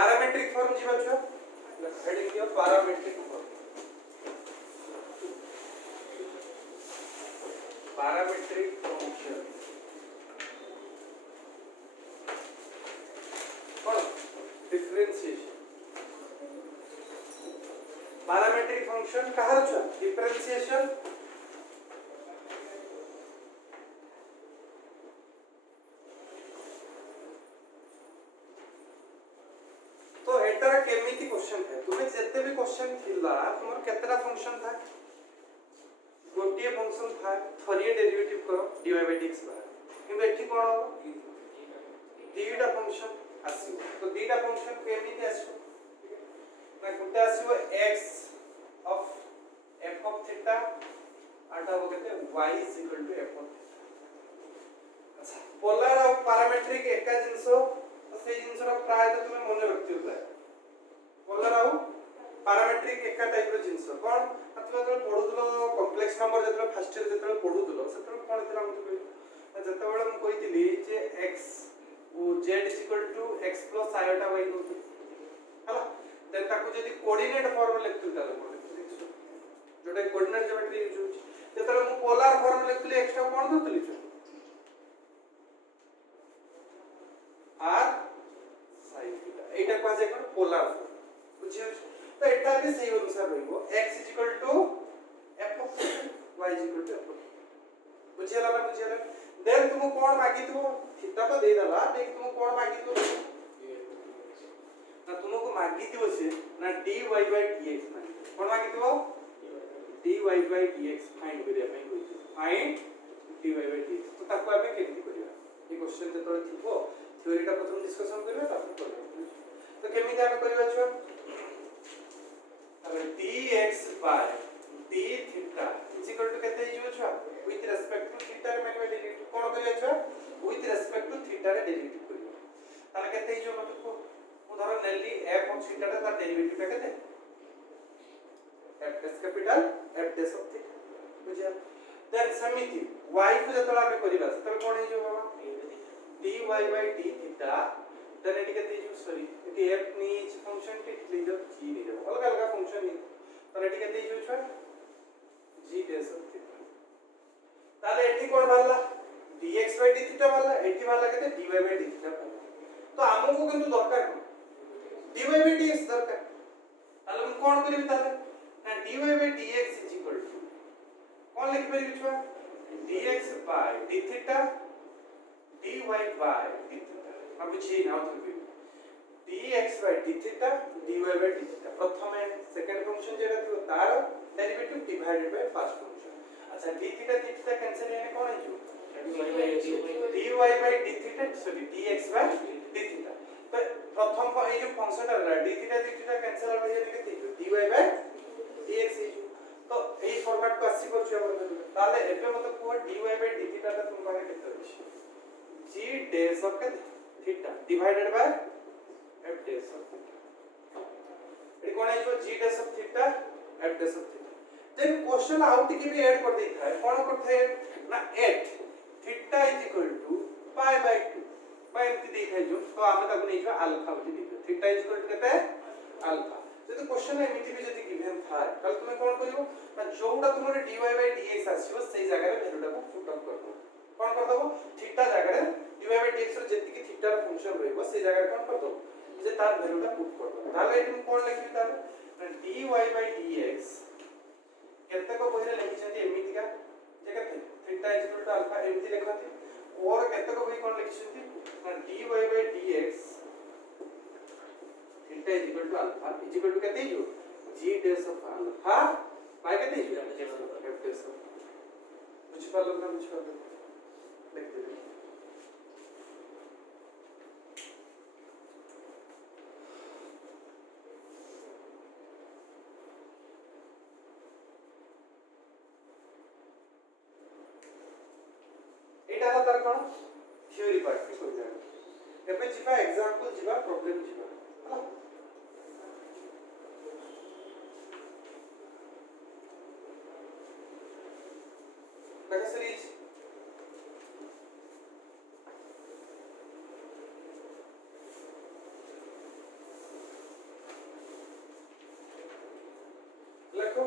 Parametric form जीवा छुआ heading दियो पैरामेट्रिक फॉर्म पैरामेट्रिक फंक्शन कौन डिफरेंशिएशन पैरामेट्रिक फंक्शन कहार छुआ डिफरेंशिएशन केमिति क्वेश्चन है तुम्हें जत्ते भी क्वेश्चन थिला तुमर केतरा फंक्शन था गोटिए फंक्शन था थरिए डेरिवेटिव करो dy by dx बाहर किंतु एठी कोन हो दीटा फंक्शन आसीबो तो दीटा फंक्शन केमिति आसीबो ना गुटे आसीबो x of f of theta आटा हो केते y is equal to f of theta अच्छा पोलर और पैरामेट्रिक एका जिंसो से जिंसरा प्राय तो तुम्हें मने रखथिला पोलर आउ पैरामेट्रिक एका टाइप रो जिंस कोन मतलब जब पढुदलो कॉम्प्लेक्स नंबर जतलो फर्स्ट ईयर जतलो पढुदलो सेतलो कोन थिला हम कहै जते बेले हम कहितली जे x ओ z x plus iota y नो हला देन ताको जदी कोऑर्डिनेट फॉर्म लिखतु ताले कोन जोटा कोऑर्डिनेट ज्योमेट्री यूज होची जतलो हम पोलर फॉर्म लिखतली x टा कोन दतली छ r sin थीटा एटा पाजे कोन पोलर बुझियो तो एटा भी सही अनुसार रहइबो x f of y f बुझियला बा बुझियला देन तुम कोण मागितबो थीटा तो दे दला देख तुम कोण मागितबो ना तुमको मागितबो से ना dy by dx मागितबो कोण मागितबो dy by dx फाइंड करिया पई कहितो फाइंड dy by dx तो ताको आबे केमति करिया ए क्वेश्चन जतरो थिबो थ्योरीटा प्रथम डिस्कशन करबा तापर करबा तो केमति आबे करबा छ अब dx by d theta is equal to केते हिजो छ with respect to theta रे माने डेरिवेटिव कोन करिया छ with respect to theta रे डेरिवेटिव करियो ताले केते हिजो मत को उदाहरण नेली f of theta रे ता डेरिवेटिव ता केते f s capital f dash of theta बुझिया देन समिति y को जतला में करिबा तबे कोन हिजो बाबा dy by d theta then एटी केते हिजो सॉरी एटी f नीच फंक्शन के ले जाओ g ले जाओ अलग अलग फंक्शन नहीं तर एटी केते हिजो छ g dash of theta ताले एटी कोन भालला dx by d theta भालला एटी भालला केते dy by d theta तो हमको किंतु दरकार dy by dx दरकार ताले हम कोन करिबी ताले ना dy by dx is equal to कोन लिख परिबी छुआ dx by d theta dy by d theta अब बुझी नाउ तो dx by d theta dy by d theta प्रथम सेकंड फंक्शन जेरा थियो तार derivative divided by first function अच्छा d theta d theta cancel यानी कोन हिजो dy by d theta sorry dx by d theta तो प्रथम ए जो फंक्शन रहला d theta कैंसिल हो जाय केते dy by dx हिजो तो एई फॉर्मेट को आसी परछु हमर ताले एबे मत को dy by d theta ता तुम बारे केते अछि g dash of theta divided by f dash of theta एडी कोन है जो g dash of theta f dash of theta then question out के भी ऐड कर देता है कोन करथे ना 8 theta is equal to pi by 2 bye एमती देखाइ जो तो आमे ताको नै जो अल्फा बति देबे theta is equal to केते अल्फा जति क्वेश्चन एमिति भी जति गिवन था तल तुमे कोन करिवो ना जोडा तुमरे dy by dx आसीबो सेही जगह रे वैल्यूटा को पुट अप कर दो कोन कर दबो थीटा जगह रे dy by dx रो जति की थीटा रो फंक्शन रहइबो सेही जगह रे कोन कर दो जे तार वैल्यूटा पुट कर दो ताले तुम कोन लिखबी ताले dy by dx केते को बहिरे लिखि छथि एमिति का जे केते theta is equal to alpha एमिति लिखथि और केते को बहि कोन लिखि छथि ना dy by dx theta is equal to alpha is equal to केते जो g dash of alpha by केते जो f dash बुझ पालो ना बुझ पालो लिख दे एटा तार कोन थ्योरी पार्ट के कोइ जाय एबे जिबा एग्जांपल जिबा प्रॉब्लम जिबा हला Like a series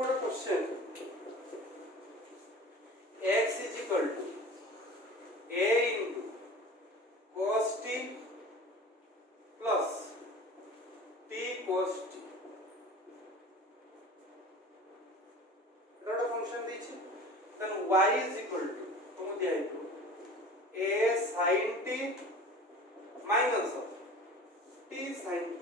गोटे question x is equal to a into cos t plus t cos t এটা ফাংশন দিয়েছি দেন y is equal to তুমি দিয়াই তো a sin t minus of t sin t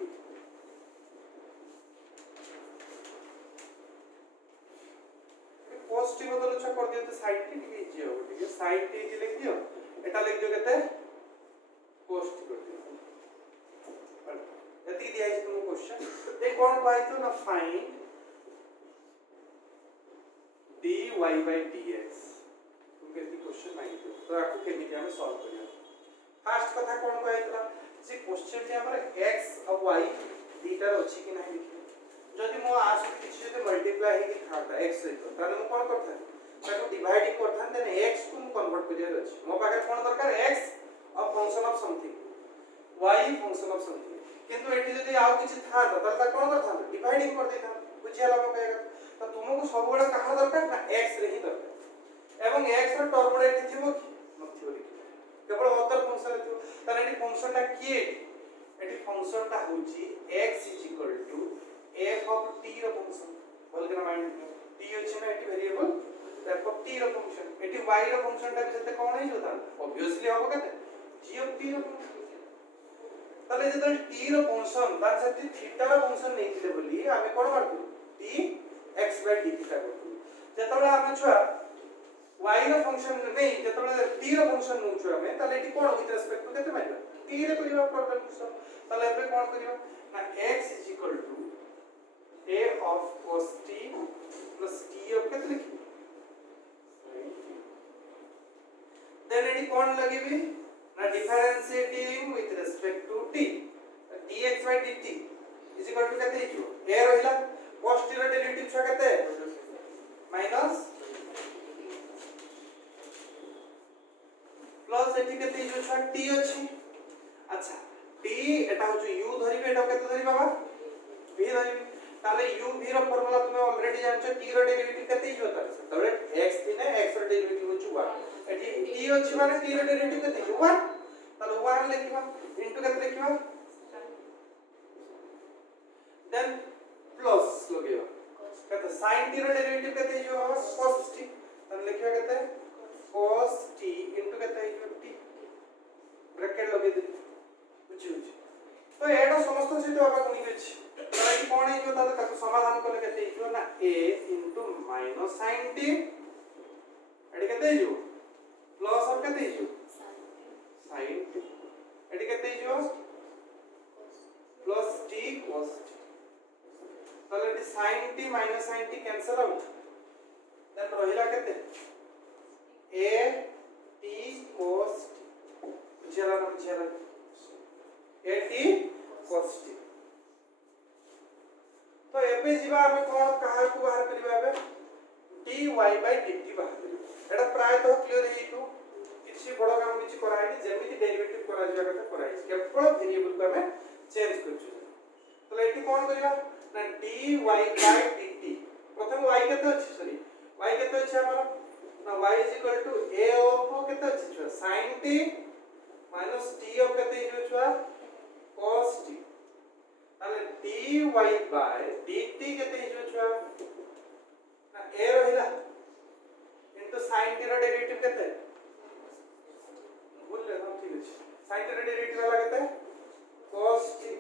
cos t बदल छ कर दियो तो sin t ठीक है जी हो ठीक है sin t जी लिख दियो एटा लिख दियो केते cos t कर दियो यति दिया है तुम क्वेश्चन ए कोन पाई तो ना फाइंड dy by dx तुम केती क्वेश्चन मांगी तो आपको केमिति हमें सॉल्व करिया फर्स्ट कथा कोन कहैतला जे क्वेश्चन जे हमर x और y दीटा अछि कि नहीं लिखि जदि मो आस किछि जदि मल्टीप्लाई हे कि खाता x सहित ताले मो कोन करथा ताको डिवाइडिंग करथा देन x को कन्वर्ट करिया अछि मो पाखे कोन दरकार x और function of something y function of something किंतु एठी जदि आउ किछि था ताले कोन करथा डिवाइडिंग कर देथा बुझियाला मो कहेगा तो तुमको सब बड़ा कहा दरकार ना x रे ही दरकार एवं x रो टर्म एठी थिबो कि नथिबो केवल अदर फंक्शन थिबो ताले एठी फंक्शन ता किए एठी फंक्शन ता होची x f of t रो फंक्शन बोल के माइंड t अछि ना एटी वेरिएबल f of t रो फंक्शन एटी y रो फंक्शन ता जते कोन हे जोता ऑब्वियसली होबो केते g of t रो फंक्शन तले जते t रो फंक्शन तार सती थीटा रो फंक्शन नै थिले बोली आमे कोन मारतु t x by d theta करतु जतबे आमे छुआ y रो फंक्शन नै जतबे t रो फंक्शन नु छुआ आमे तले एटी कोन विथ रिस्पेक्ट टू केते माइला t रे करिवा प्रॉब्लम सो तले एबे कोन करिवा ना x is equal to a of cos t plus t of केते लिखि देन एटी कोन लगेबी ना differentiating with respect to t dx by dt is equal to केते हिजो a रहिला cos t रो डेरिवेटिव छ केते माइनस प्लस एटी केते हिजो छ t अछि अच्छा t एटा हो u धरिबे एटा केते धरि बाबा v धरिबे ताले u v रो फार्मूला तुमे ऑलरेडी जानछो t रो डेरिवेटिव केते हिजो तारे तबे x थिने x रो डेरिवेटिव होछु 1 एठी t अछि माने t रो डेरिवेटिव केते हिजो 1 ताले 1 लिखिबा इनटू केते लिखिबा देन प्लस लगेबा केते sin t रो डेरिवेटिव केते हिजो cos t ताले लिखिबा केते cos t इनटू केते हिजो t ब्रैकेट लगे दे बुझी तो एटा समस्त सहित बाबा गुणी अछि तले कि कोन हिजो ताले ताको समाधान करले केते हिजो ना a - sin t एडी केते हिजो प्लस और केते हिजो sin t एडी केते हिजो प्लस t cos t ताले एडी sin t - sin t cancel out देन रहिला केते a t cos t बुझियाला ना बुझियाला a t cos t तो एबे जीवा हमें कोन कहा को बाहर करिबा बे dy by dt बाहर करिबा एटा प्राय तो क्लियर हेतु किछि बड़ काम किछि कराइनी जेमिति डेरिवेटिव करा जिया कथा कराइ केवल वेरिएबल को हमें चेंज करछु तो एटी कोन करिबा ना dy by dt प्रथम y केते अछि सॉरी y केते अछि हमर ना y a of केते अछि sin t minus t of केते हिजो छुआ cos t ताले dy by dt केते हिजो छुआ ना a रहिला इनटू sin t रो डेरिवेटिव केते भूल ले हम ठीक अछि sin t रो डेरिवेटिव वाला केते cos t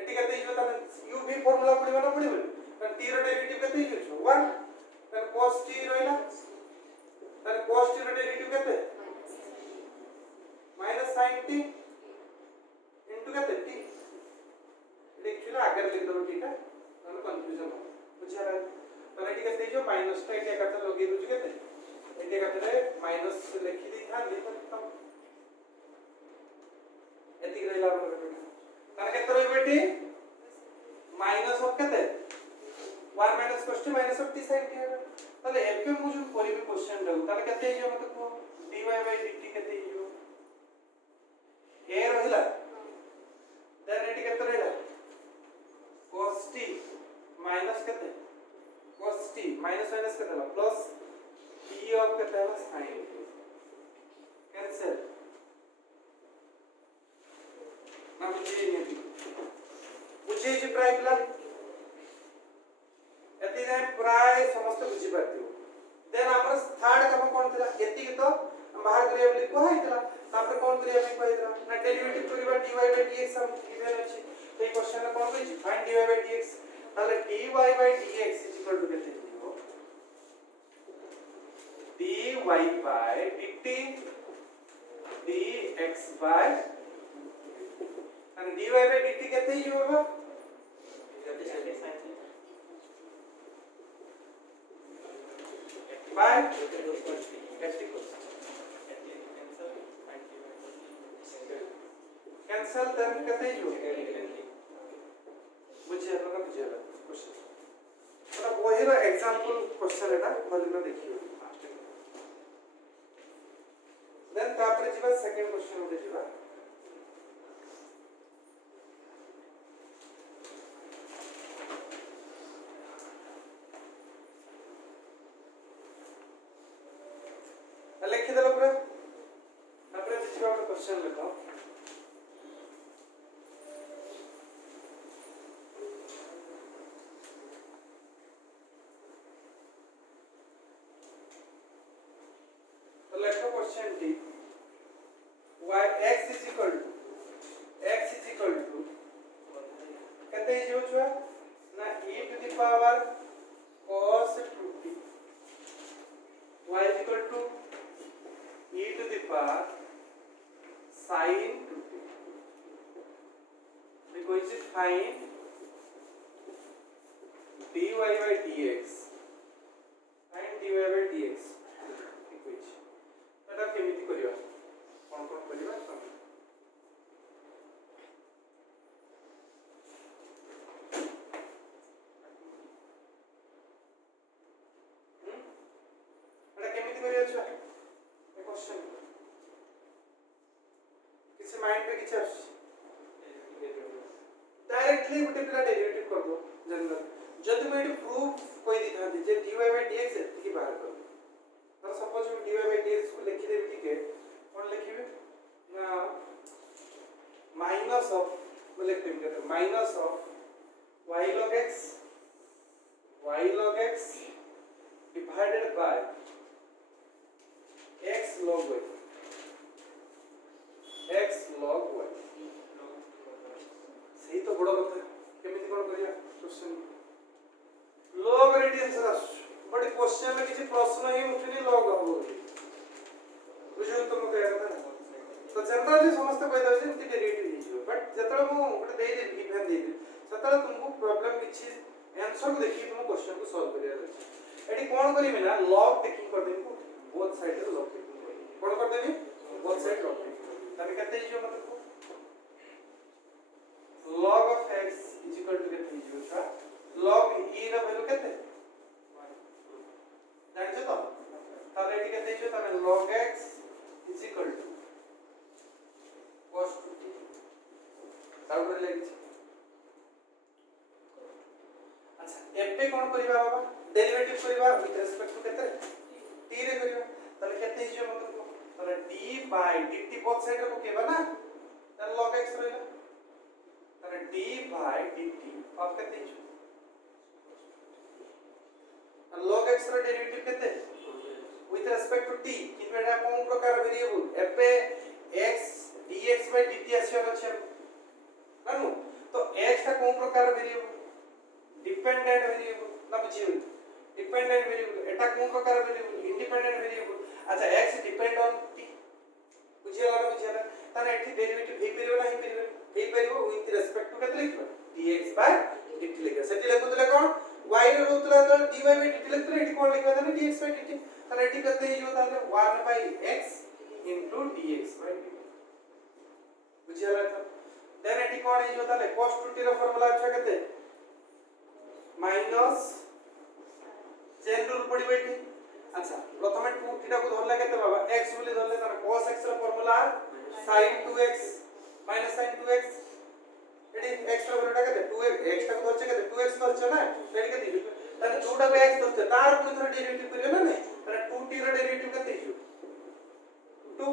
एटी केते हिजो ताले u v फार्मूला पडिबा ना पडिबो त t रो डेरिवेटिव केते हिजो छ 1 त cos t रहिला त cos t रो डेरिवेटिव केते माइनस sin t इनटू केते t एक्चुअली आगे लिख दो ठीक है तो कंफ्यूजन हो बुझा रहा तो एटी केते जो माइनस टा एटा कथा लगे दु केते एटा कथा रे माइनस लिखि दी था लिख तो एति रहला तार केते रहि बेटी माइनस ऑफ केते 1 minus cos t minus of t sin t ताले एपे मु जो परिबे क्वेश्चन रहू ताले केते हिजो मते को dy by dt केते हिजो a रहिला देन एटी केते रहला cos t minus केते cos t प्राय पिला एति जाय प्राय समस्त बुझी पाथियो देन हमर थर्ड काम कोन थिला एति तो बाहर करिया बोली को हैतला तापर कोन करिया भी कहैतला ना डेरिवेटिव करिवा dy by dx हम गिवन अछि तो ई क्वेश्चन में कोन कहै फाइंड dy by dx ताले dy by dx equal to केते हो dy by dt dx by and dy by dt केते ही होबो by कैंसल देन केते ही हो बुझे लोग बुझे क्वेश्चन मतलब वही रो एग्जांपल क्वेश्चन एटा भलिना देखियो देन तापर जीवा सेकंड क्वेश्चन उठे जीवा लिखि देलो पूरा तापर जीवा क्वेश्चन लिखो question D y x is equal to कहते हैं जो छुआ ना e to the power cos 2t y is equal to e to the power sin 2t because it find dy by dx and dy by dx एटा केमिति करिवा कोन कोन करिवा एटा केमिति करिवा छ ए question किसी mind पे किछ डायरेक्टली गुटे पिला डेरिवेटिव कर दो जनरल जति मैं एटी प्रूफ कोइ दिखा दे जे dy by dx एति बाहर कर तो सपोज हम dy by dx को लिखि देबी ठीक है कौन लिखिबे ना माइनस ऑफ मैं लिख देबी कहते minus of y log x divided by x log y सही तो बड़ कथा केमिति कोन करिया क्वेश्चन log रेडियंस आस बट क्वेश्चन में किसी प्रश्न ही उठनी लॉग हो बुझो तो मते कहता तो जनरली समस्त कहि दउ जे डेरिवेटिव हिजो बट जतरा मु गोटे देइ दे गिवन देइ सतरा तुमको प्रॉब्लम किछि आंसर को देखि तुम क्वेश्चन को सॉल्व करिया अछि एडी कोन करिमे ना लॉग टेकिंग कर देबी बोथ साइड रे लॉग टेकिंग करिबी कोन कर देबी बोथ साइड लॉग टेकिंग तबे कते हिजो मतलब log of x is equal to केते हिजो था log e रा वैल्यू केते जानछो तो ताले एटी केते हिजो ताले log x is equal to cos 2t ताउर लेछि अच्छा एपे कोन करिबा बाबा डेरिवेटिव करिबा विथ रिस्पेक्ट टू केते t रे करिबा ताले केते हिजो मतलब ताले d by dt both side रे पकेबा ना ताले log x रहला ताले d by dt अब केते हिजो log x ର डेरिवेटिव केते with respect to t किन एटा कोन प्रकार वेरिएबल एपे x dx by dt आछर अछि नानु तो x ता कोन प्रकार वेरिएबल डिपेंडेंट वेरिएबल ना बुझियो डिपेंडेंट वेरिएबल एटा कोन प्रकार वेरिएबल इंडिपेंडेंट वेरिएबल अच्छा x डिपेंड ऑन t बुझियला ताने एठी डेरिवेटिव हे परिबो with respect to केते लिखबा dx by dt लिखा सेठी लिखुतले कोन y रे रोतला तो dy by dt लिखतले एठी कोन लिखबा ताने dx by dt ताने एठी कते हिजो ताने 1 by x into dx by dt बुझियला तो देन एठी कोन हिजो ताने cos 2t रो फार्मूला अच्छा केते माइनस चेन रूल पडिबे एठी अच्छा प्रथमे 2t को धरला केते बाबा x बोली धरले ताने cos x रो formula sin 2x minus sin 2x एडी x रो वैल्यूटा केते 2x x टा को धरचे केते 2x धरचे ना एडी केते ताने जोटा को x धरचे तार पुनी थोड़ा डेरिवेटिव करियो ना नहीं ताने 2t रो डेरिवेटिव केते हिजो 2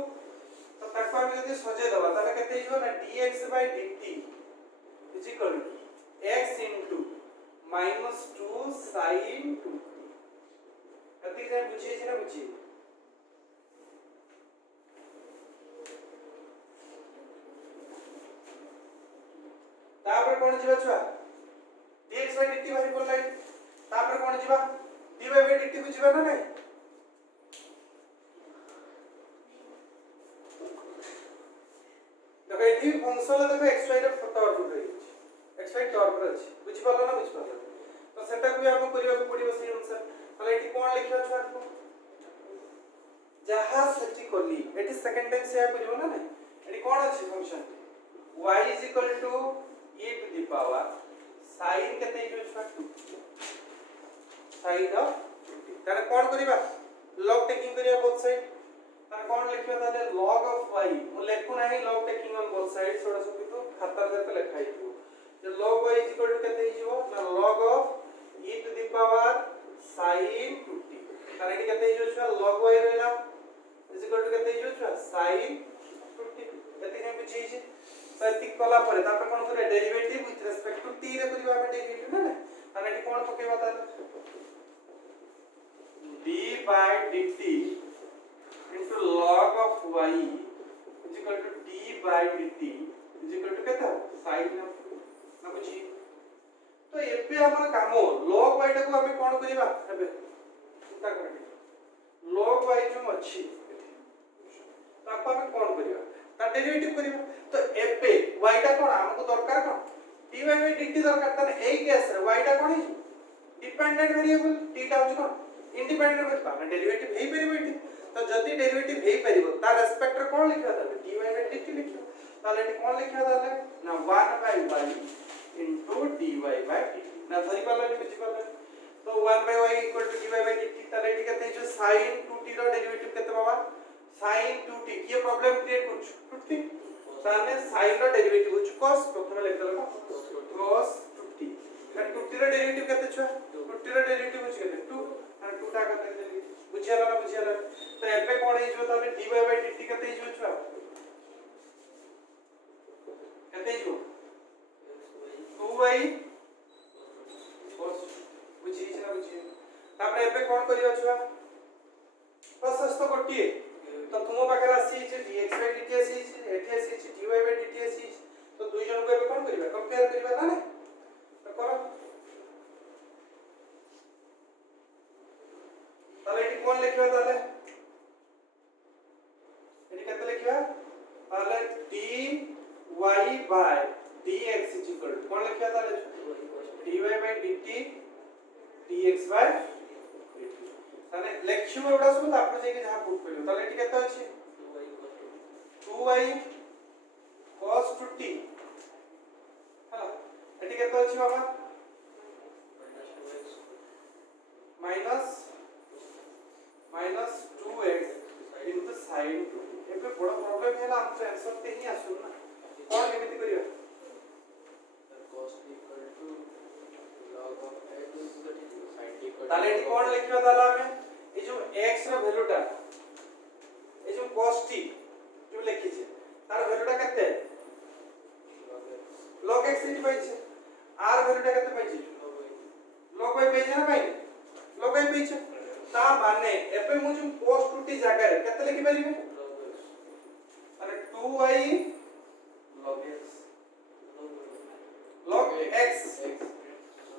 तो ताको हम यदि सजे दबा ताने केते हिजो ना dx by dt is equal to x into -2 sin 2t एति जे बुझी छै ना बुझी तापर कोन जीवा छुआ dx by dt बारी बोल लाइन तापर कोन जीवा dy by dt को जीवा ना नहीं देखो एठी फंक्शन देखो xy रे टर्म रे xy टर्म रे अछि बुझि पालो ना बुझि पालो तो सेटा को हम करिया को पड़ियो से अनुसार ताले एठी कोन लिखियो छुआ को जहा सेटी कोली एठी सेकंड टाइम से करियो ना नहीं एठी कोन अछि function y is equal to e to the power sin केते जो छुआ 2 sin of 2t ताले कोन करिबा log taking करिया बोथ साइड तार कोन लिखियो ताले log of y मु लेखु नाही log taking on both sides soda सब तो खाता जते लिखाई दियो जे log y is equal to केते हिजो ना log of e to the power sin 2t तार एटी केते हिजो छ log y रहला is equal to केते हिजो छ sin 2t एति जे बुझी छै सतिक कला परे तापर कोन करे derivative with respect to t रे करिवा हम डेरिवेटिव ना तार एटी कोन पकेबा तार d by dt into log of y is equal to d by dt is equal to केता sin ना बुझी तो एबे हमर कामो log y टाको हम कोन करिवा एबे चिंता करनी log y जो अछि ताको हम कोन करिवा ता डेरिवेटिव करिवा तो एबे y टा कोन हमको दरकार कोन dy by dt दरकार तने एई केस रे y टा कोन हि डिपेंडेंट वेरिएबल t टा अछि कोन इंडिपेंडेंट वेरिएबल पाना डेरिवेटिव हेई परिबो इठी तो जति डेरिवेटिव हेई परिबो तार रेस्पेक्ट रे कोन लिखा ताले dy by dt लिखियो ताले एठी कोन लिखियो ताले ना 1 by y into dy by dt ना धरि पालो नि बुझि पालो तो 1 by y equal to dy by dt ताले एठी केते जो sin 2t रो डेरिवेटिव केते बाबा sin 2t किए प्रॉब्लम क्रिएट करछु 2t ताने sin रो डेरिवेटिव होछु cos प्रथम लेखल cos 2t ना 2t रो डेरिवेटिव केते छ 2t रो डेरिवेटिव होछु केते 2 और 2 टा केते बुझियाला ना बुझियाला तो एबे कोन हे जो ताले dy by dt केते जो छ केते जो 2y cos बुझी छ ना बुझी तापर एबे कोन करियो छ प्रोसेस तो गोटिए तो तुम पाखर आसी छै dx by dt आसी छै एठी आसी छै dy by dt आसी छै तो दुई जन को एबे कोन करिबा कंपेयर करिबा ना तो करो ताले एठी कोन लिखिबा ताले एठी केते लिखिबा ताले dy by dx is equal to कोन लिखिबा ताले dy by dt dx by ताने लेखिबो एटा सब तापर जे के जहां पुट करियो ताले एठी केते अछि 2y cos 2t हां एठी केते अछि बाबा minus 2x into sin 2t एबे बड़ा प्रॉब्लम हैला हम आंसर ते ही आसु ना कोन केमिति करियो cos equal to log of x sin t equal ताले एठी कोन लिखियो ताला हमें ए जो x रो वैल्यूटा ए जो cos t जो लिखि छै तार वैल्यूटा केते log x इति पाइ छै r वैल्यूटा केते पाइ छै log y पाइ छै ना पाइ log y पाइ छै ता माने एबे मु जो cos 2t जागा रे केते लिखि परिबे अरे 2y log x log x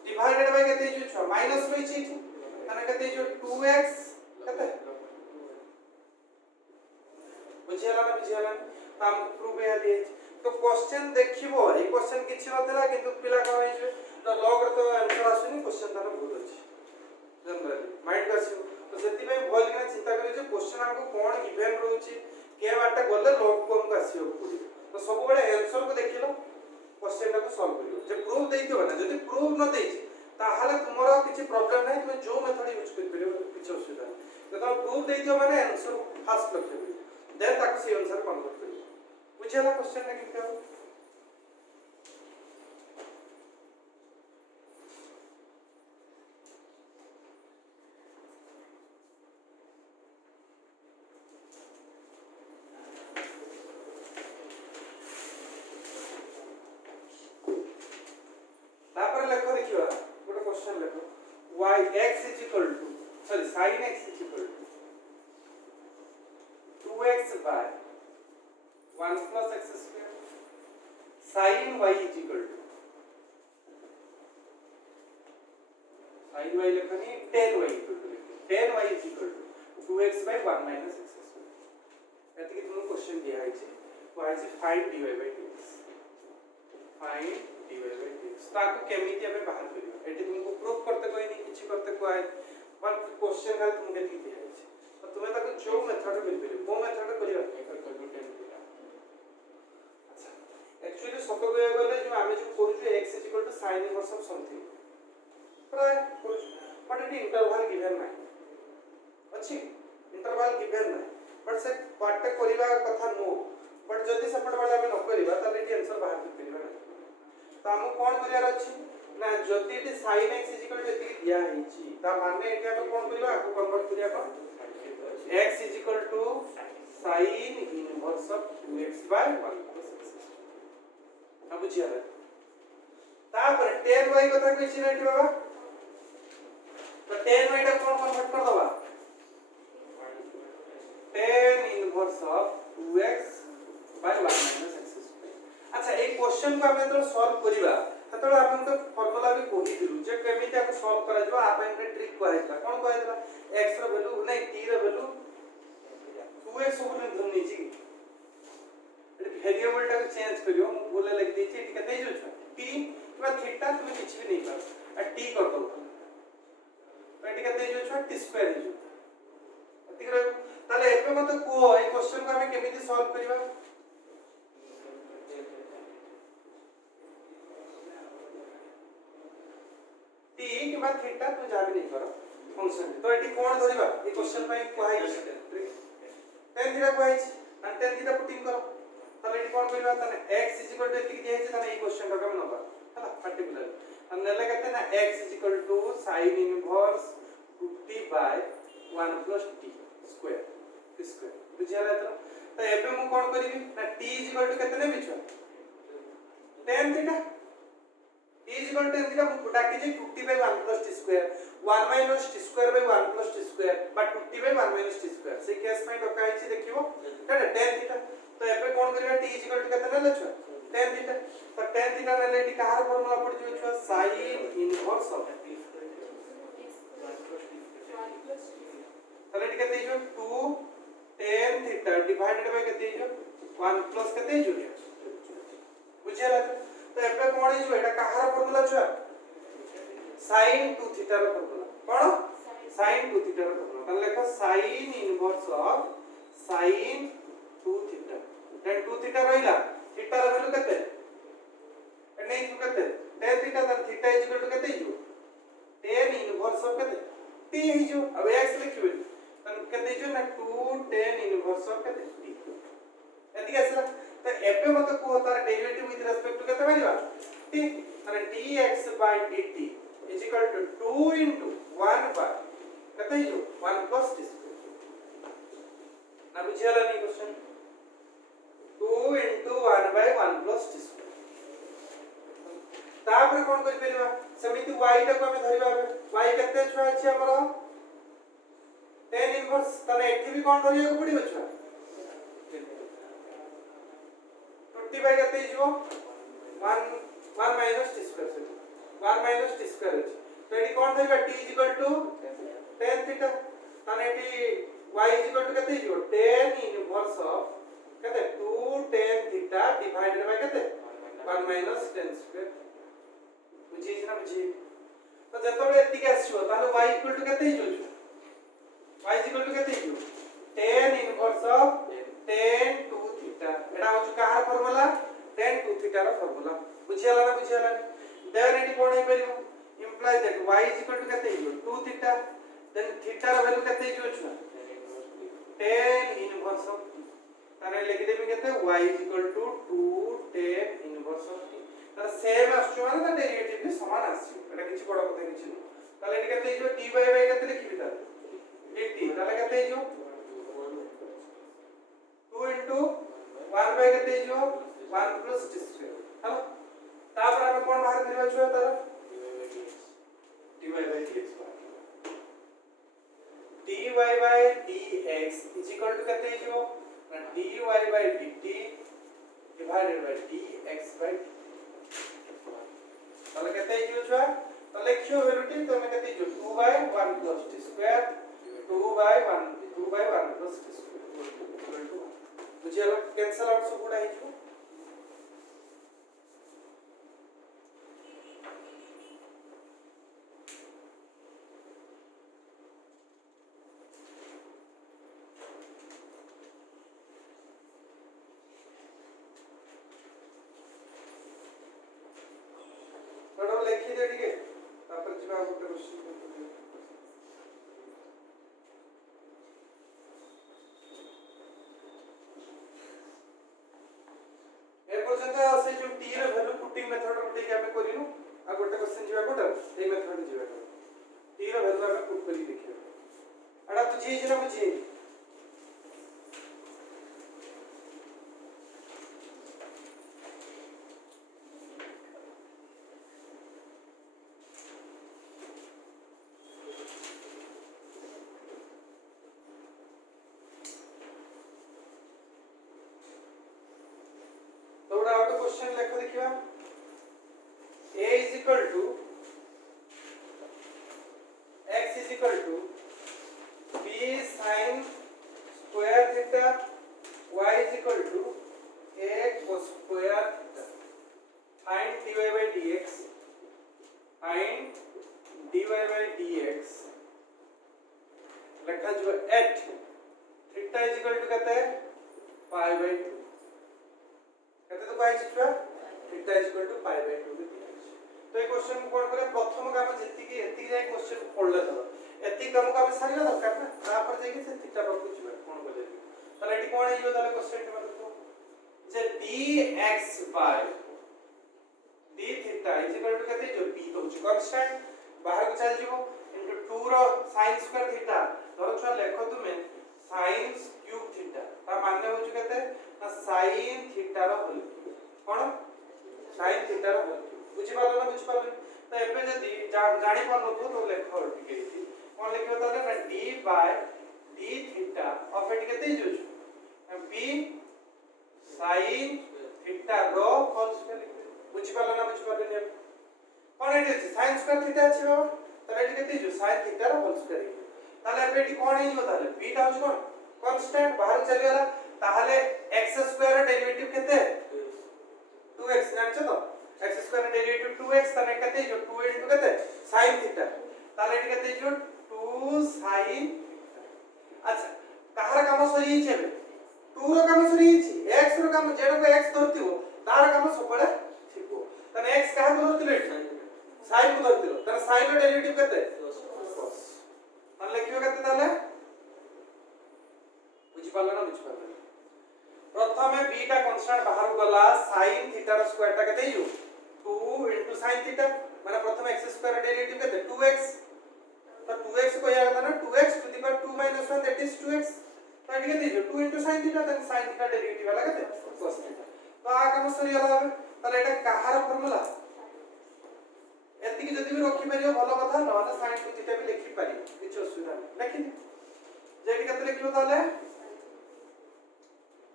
divided by केते जो छ माइनस होई छै तने केते जो 2x केते बुझियाला ना बुझियाला हम प्रूफ या दिए तो क्वेश्चन देखिबो ए क्वेश्चन किछि नथला किंतु पिला कोन होई छै तो लॉग रे तो आंसर आसुनी क्वेश्चन तार बहुत अछि जनरली माइंड का तो सेति पे भल के चिंता करियो जे क्वेश्चन हमको कोन इवेंट रहउछि के बाटे गले लॉग को हमको आसीयो पड़ी तो सब बेले आंसर को देखिलो क्वेश्चन को सॉल्व करियो जे प्रूफ देइथियो ना जदि प्रूफ न देइ ताहाले तुमरो किछि प्रॉब्लम नै तुम जो मेथड यूज कर परियो किछि असुविधा नै तो प्रूफ देइथियो माने आंसर फास्ट लखियो देन ताको से आंसर कन्वर्ट करियो बुझियाला क्वेश्चन ना किते हो x is equal to sin x is equal to 2x by 1 plus x square. Sin y is equal to sin y लिखनी tan y equal to 2x by 1 minus x square. एतिके तुम question दिया है जे why is find dy by dx. Find dy by dx ताको केमिति हमें बाहर करियो. Eighty तुमको प्रूफ करते कोई नहीं किछि करते कोई बट क्वेश्चन का तुमके ठीक दिया है. तो तुम्हें ताको जो मेथड मिल परियो को मेथड करियो एक्चुअली सतो गए गले जो आमे जो करू x sin inverse of something प्राय करू बट इट इंटरवल गिवन नाही अछि इंटरवल गिवन नाही बट से पार्ट करिवा कथा नो बट जदी सपोर्ट वाला हम न करिवा त इट आंसर बाहर करिवा नाही त हम कोन करियार अछि ना जदी इट sin x एति दिया हिची त माने एति हम कोन करिवा को कन्वर्ट करिया कोन x sin inverse of 2x by 1 अब बुझिया तापर tan y कथा कइछि नै बाबा तो tan y टा कोन कन्वर्ट कर दबा tan inverse of 2x by 1 minus x square. अच्छा एक क्वेश्चन को हम तो सॉल्व करिवा ततले हम तो फार्मूला भी कोहि दिलु जे केमिति हम सॉल्व करा जबा आप इन ट्रिक कहैला कोन कहैला x रो वैल्यू नै t रो वैल्यू 2x ओबन धरनी छी वेरिएबल टा चेंज करियो बोले लग दी छी कते जो छ t किबा थीटा तुम किछ भी नहीं कर आ t कर दो एटी कते जो छ t स्क्वायर जो ठीक रे ताले एपे मत को ए क्वेश्चन को हमें केमिति सॉल्व करिवा t किबा थीटा तुम जा भी नहीं करो फंक्शन तो एटी कोन धरिबा ए क्वेश्चन पई Kohai tan theta Kohai tan theta putting करो ताले एटी कोन करिवा तने x एति दिया है तने ए क्वेश्चन का हम नबा हला पर्टिकुलर हम नेले कहते ना x sin inverse 2t by 1 plus t square बुझियाला तो एबे मु कोन करिवि ना t केते ने बिछो tan theta t tan theta मु डाकी जे 2t by 1 plus t square 1 minus t square by 1 plus t square but 2t by 1 minus t square से case में डका आइछि देखिबो tan theta तो एबे कोन करिवा t केते ने लेछो tan थीटा तो tan थीटा ने eighty कहार फार्मूला पड़ जो छ sin इनवर्स ऑफ t ताले एटी केते जो 2 tan थीटा डिवाइडेड बाय केते जो 1 प्लस केते जो बुझियाला तो एबे कोन जो एटा कहार फार्मूला छ sin 2 थीटा रो फार्मूला कोन sin 2 थीटा रो फार्मूला ताले लेखो sin inverse of sin 2 theta tan 2 theta रहिला थीटा रो वैल्यू केते नहीं तू केते tan थीटा tan थीटा केते जो tan इनवर्स ऑफ केते t ही जो अब x लिखिबे तन केते जो ना 2 tan इनवर्स ऑफ केते t एति आसला तो एबे मत को तार डेरिवेटिव विथ रिस्पेक्ट टू केते मारिबा t माने dx by dt is equal to 2 into 1 by केते जो 1 plus t square ना बुझियाला नहीं question 2 into 1 by 1 plus t square तापर कोन करि पेलिबा समिति y टा को हमें धरिबा y केते छ अछि हमरो tan इनवर्स तने एठी भी कोन धरिया को पड़िबो छ 20 by केते जो 1 minus t square 1 minus t square तो एठी कोन धरिबा t tan थीटा तने एठी y केते जो tan इनवर्स ऑफ केते 2 tan थीटा डिवाइडेड बाय केते 1 minus tan square बुझी ना बुझी तो जतबे एति के आछियो ताले y केते जो y केते जो tan inverse of tan 2 theta एडा हो कहार formula tan 2 theta rho formula बुझियाला ना देन एटी कोन हे परियो इंप्लाई दैट y केते जो 2 theta then theta rho value केते जो छ tan इनवर्स ऑफ तारे लिखि देबे केते y 2 tan inverse of t तार सेम आछो माने ता डेरिवेटिव भी समान आछो एटा किछि बड़ कथा किछि ताले एटी केते जो t by केते लिखिबि ता dt ताले केते जो 2 into 1 by केते जो 1 plus t square हेलो तापर हम कोन बाहर करिवा छ तार dy by dx dy by dx is equal to केते हिजो ना dy by dt divided by dx by dt ताले केते हिजो छुआ तो लिखियो वैल्यूटी तो मैं केते हिजो 2 by 1 plus t square 2 by 1 plus t square equal to 1 मुझे अलग कैंसिल आउट सब गुडा हिजो लिखी दे ठीक है तापर जिबा गोटे क्वेश्चन ए पर्यंत से जो टी रे वैल्यू पुटिंग मेथड रो ठीक हमें करिनु आ गोटे क्वेश्चन जिबा गोटे ए मेथड जिबा टी रे वैल्यू हमें पुट करी देखियो एडा बुझी जे ना बुझी क्वेश्चन लिखो देखियो a is equal to x is equal to b sin square theta y is equal to a cos square theta find dy by dx find dy by dx लिखा जो at theta is equal to कहते हैं pi by 2 कहते तो पाई छिवा theta is equal to pi by 2 के दिया तो ये क्वेश्चन को कोन करे प्रथम काम जेति एति जाय क्वेश्चन पढले तो एति काम को हम सारिला दरकार ना तापर जाय कि से थीटा पर कुछ कोन को देबी ताले एटी कोन हियो ताले क्वेश्चन के मतलब जे dx by d theta is equal to कहते जो b तो छ कांस्टेंट बाहर को चल जीवो इनटू 2 रो sin स्क्वायर थीटा धरो छ लेखो तुमे sin क्यूब थीटा ता माने हो कहते ना sin थीटा रो होल कोन sin थीटा रो होल बुझि पालो ना तो एबे जदी जानि पानो तो लेखो ठीक है कोन लिखियो ताले ना d by d theta of एट केते जो b sin थीटा रो होल स्क्वायर बुझि पालो ना ने कोन एटी अछि sin स्क्वायर थीटा अछि बाबा ताले एटी केते जो sin थीटा रो होल स्क्वायर ताले एबे एटी कोन हियो ताले b टा होछ कोन कांस्टेंट बाहर चली गेला ताहले x स्क्वायर डेरिवेटिव केते 2x जानछो तो x स्क्वायर डेरिवेटिव 2x तने केते जो 2 इनटू केते sin थीटा ताले एटी केते जो 2 sin अच्छा कहार काम सरी छे 2 रो काम सरी छी x रो काम जेडो को x धरतिबो तार काम सबले थिबो तने x कहा को धरतिले sin को धरतिलो तने sin रो डेरिवेटिव केते cos मन लिखियो केते ताले बुझि पालो ना बुझि पालो प्रथमे b टा कांस्टेंट बाहर गला sin थीटा रो स्क्वायर टा केते यू 2 इनटू sin थीटा माने प्रथमे x स्क्वायर डेरिवेटिव केते 2x तो 2x को याद करना 2x to the power 2 - 1 that is 2x तो एटी केते जो 2 इनटू sin थीटा तन sin थीटा डेरिवेटिव वाला केते cos थीटा तो आ काम सरी गला हबे ताले एटा कहार फार्मूला एति की जदी भी रखि परियो भलो कथा न ना sin को थीटा भी लिखि पारि किछ असुविधा नै लेकिन जेटी केते लिखियो ताले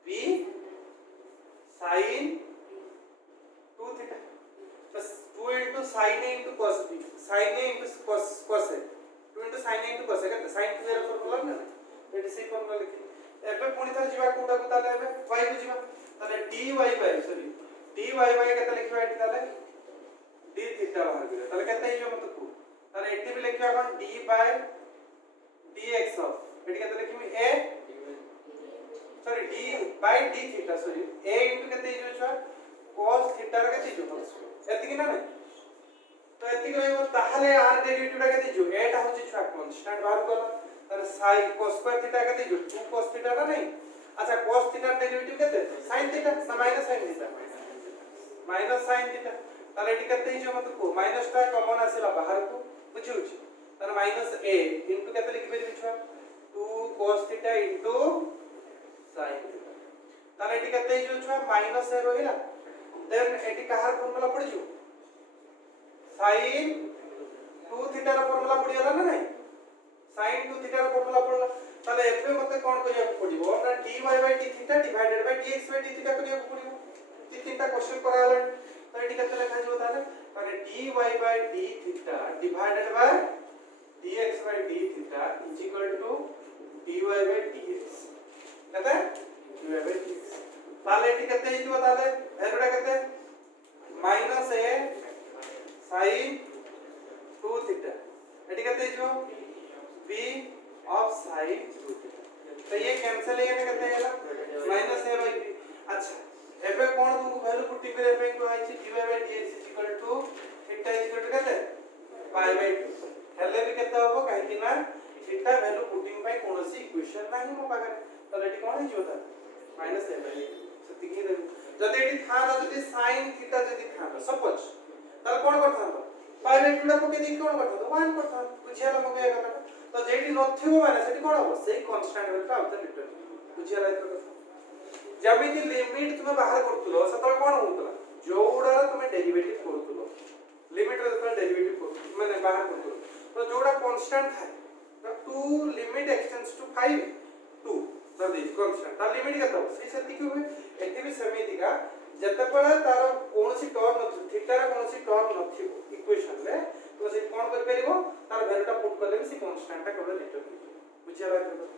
b sin 2 theta plus 2 into sin a into cos b sin a into cos a 2 into sin a into cos a केते sin 2 एर फॉर्मूला ना एटी से फॉर्मूला लिखि एबे पुनी थर जीवा कोटा को ताले एबे y को जीवा ताले dy by sorry dy by केते लिखिबा एटी ताले d थीटा बाहर गेले ताले केते हिजो मत को ताले एटी भी लिखिबा कोन d बाय dx ऑफ एटी केते लिखिबी a sorry d by d theta sorry a into केते जो छ cos थीटा रे केते जो एति कि ना नै तो एति रहइबो ताहले r डेरिवेटिव टा केते जो a टा होछि छ कांस्टेंट बाहर गला तारे sin cos स्क्वायर थीटा केते जो 2 cos थीटा ना नै अच्छा cos थीटा डेरिवेटिव केते sin थीटा ना minus sin theta minus sin theta ताले एटी केते जो मत को माइनस टा कॉमन आसीला बाहर को बुझिउ छी तारे माइनस a into केते लिखि परिबि छ 2 cos theta into sin theta ताले एटी केते जो छ माइनस a रोहिला देन एटी कहार फार्मूला पड़ी जो sin 2 थीटा रो फार्मूला पड़ी होला ना नै sin 2 थीटा रो फॉर्मूला पड़ला ताले एबे मते कोन करिया पड़िबो ना dy by d theta divided by dx by d theta करिया पड़िबो तीनटा क्वेश्चन कराला तो एटी केते लिखा जिवो ताले माने dy by d theta divided by dx by d theta is equal to dy by dx केते dy by dx ताले एटी केते हिजो ताले वैल्यूटा केते माइनस a sin 2 थीटा एटी केते हिजो b of sin 2 थीटा तो ये कैंसिल है ना केते हैला माइनस a by b अच्छा एबे कोन तुमको वैल्यू पुट करे पे को आइ dy by dx is equal to theta is equal to केते पाई बाय 2 हेले भी केते होबो काहे कि ना थीटा वैल्यू पुटिंग बाय कोनोसी इक्वेशन नाही मो पागरे तो एटी कोन हिजो ता माइनस a by सती की दे जदि एटी था जदि sin थीटा जदि था सपोज तार कोन करथा पाई बाय 2 ला पके दी कोन करथा 1 करथा बुझियाला मगे एका तो जेडी नथिबो माने सेठी कोन हो सेही कांस्टेंट वैल्यू आउट रिटर्न बुझियाला एतो जमिति लिमिट तुमे बाहर करतुलो सतल कोन होतला जोडा तुमे डेरिवेटिव करतुलो लिमिट रे तुमे डेरिवेटिव करतुलो माने बाहर करतुलो तो जोडा कांस्टेंट थाए तो 2 लिमिट एक्सटेंड्स टू 5 2 जदी कांस्टेंट ता लिमिट केतो सेही सती कि हुए एते भी समिति का जते पड़ा तार कोनसी टर्म न थीटा रे कोनसी टर्म नथिबो इक्वेशन रे तो से कोन कर परिबो तार वैल्यूटा पुट करले से कांस्टेंट ता केवल रिटर्न बुझियाला एतो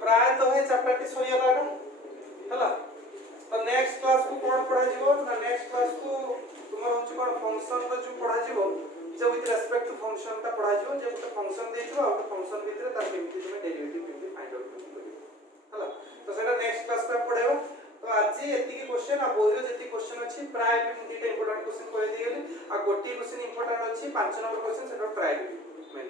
प्राय तो है चैप्टर टी सोयला हला तो नेक्स्ट क्लास को कोन पढ़ा जीवो ना नेक्स्ट क्लास को तुमर होछ कोन फंक्शन रो जो पढ़ा जीवो जे विथ रेस्पेक्ट टू फंक्शन ता पढ़ा जीवो जे ଗୋଟେ फंक्शन देइछो आ फंक्शन भितरे तार केमिति तुमे डेरिवेटिव केमिति फाइंड आउट करियो हला तो सेटा नेक्स्ट क्लास पे पढ़ेबो तो आज एति के क्वेश्चन आ बोहिरो जेति क्वेश्चन अछि प्राय भी दुटा इंपोर्टेंट क्वेश्चन कहि दिगली आ गोटी क्वेश्चन इंपोर्टेंट अछि 5 नंबर क्वेश्चन सेटा ट्राई मेन